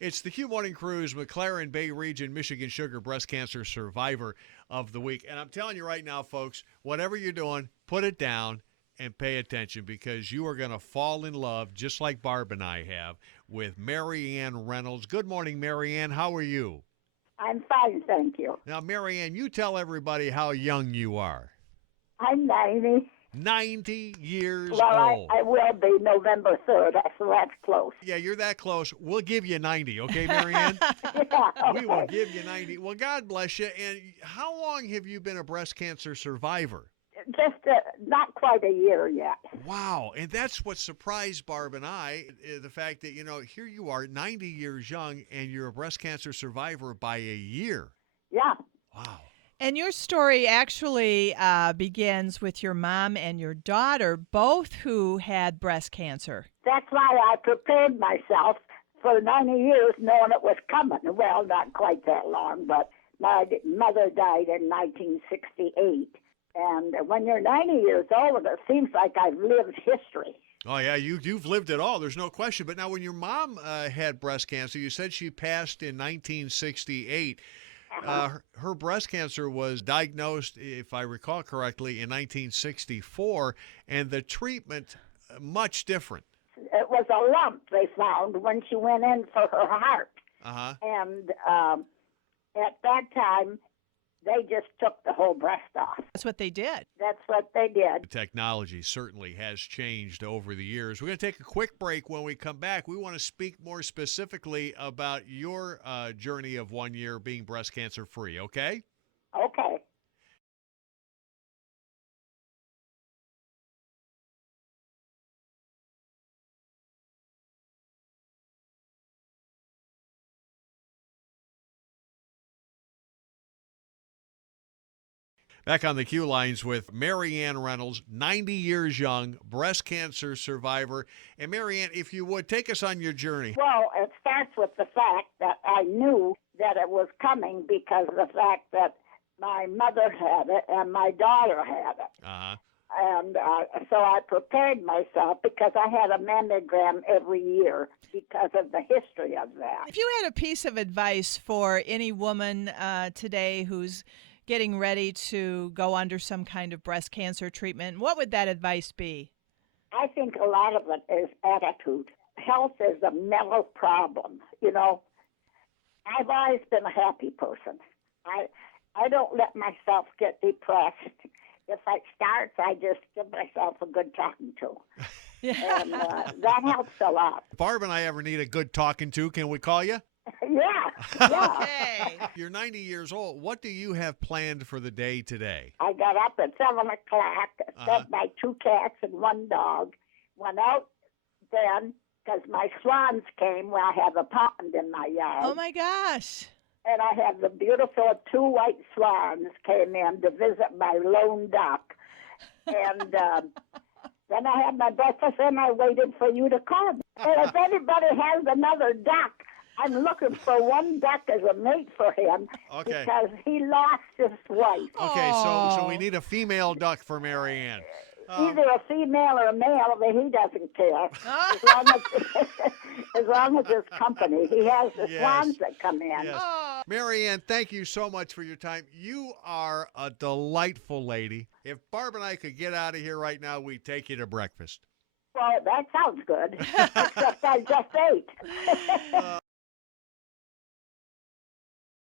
It's the Q Morning Crew's McLaren Bay Region Michigan Sugar Breast Cancer Survivor of the Week. And I'm telling you right now, folks, whatever you're doing, put it down and pay attention, because you are going to fall in love, just like Barb and I have, with Maryanne Reynolds. Good morning, Maryanne. How are you? I'm fine, thank you. Now, Maryanne, you tell everybody how young you are. I'm 90. 90 years Well, old. I will be November 3rd, so that's close. Yeah, you're that close. We'll give you 90, okay, Maryanne? Yeah, We will okay. give you 90. Well, God bless you. And how long have you been a breast cancer survivor? Just not quite a year yet. Wow. And that's what surprised Barb and I, the fact that, here you are, 90 years young, and you're a breast cancer survivor by a year. Yeah. Wow. And your story actually begins with your mom and your daughter, both who had breast cancer. That's why I prepared myself for 90 years knowing it was coming. Well, not quite that long, but my mother died in 1968. And when you're 90 years old, it seems like I've lived history. Oh, yeah, you've lived it all. There's no question. But now when your mom had breast cancer, you said she passed in 1968. Her breast cancer was diagnosed, if I recall correctly, in 1964, and the treatment much different. It was a lump they found when she went in for her heart. Uh-huh. And at that time, they just took the whole breast off. That's what they did. That's what they did. Technology certainly has changed over the years. We're going to take a quick break. When we come back, we want to speak more specifically about your journey of 1 year being breast cancer free, okay? Okay. Back on the Q lines with Maryanne Reynolds, 90 years young, breast cancer survivor. And Maryanne, if you would, take us on your journey. Well, it starts with the fact that I knew that it was coming because of the fact that my mother had it and my daughter had it. Uh-huh. And so I prepared myself because I had a mammogram every year because of the history of that. If you had a piece of advice for any woman today who's getting ready to go under some kind of breast cancer treatment, what would that advice be? I think a lot of it is attitude. Health is a mental problem. I've always been a happy person. I don't let myself get depressed. If it starts, I just give myself a good talking to. And that helps a lot. Barb and I ever need a good talking to, can we call you? Yeah. Okay. You're 90 years old. What do you have planned for the day today? I got up at 7 o'clock, fed my 2 cats and 1 dog, went out then because my swans came. Well, I have a pond in my yard. Oh, my gosh. And I have the beautiful 2 white swans came in to visit my lone duck. And then I had my breakfast and I waited for you to call me. And if anybody has another duck, I'm looking for 1 duck as a mate for him because he lost his wife. Okay, so we need a female duck for Maryanne. Either a female or a male, but he doesn't care. As long as it's company. He has the swans that come in. Yes. Maryanne, thank you so much for your time. You are a delightful lady. If Barb and I could get out of here right now, we'd take you to breakfast. Well, that sounds good. Except I just ate.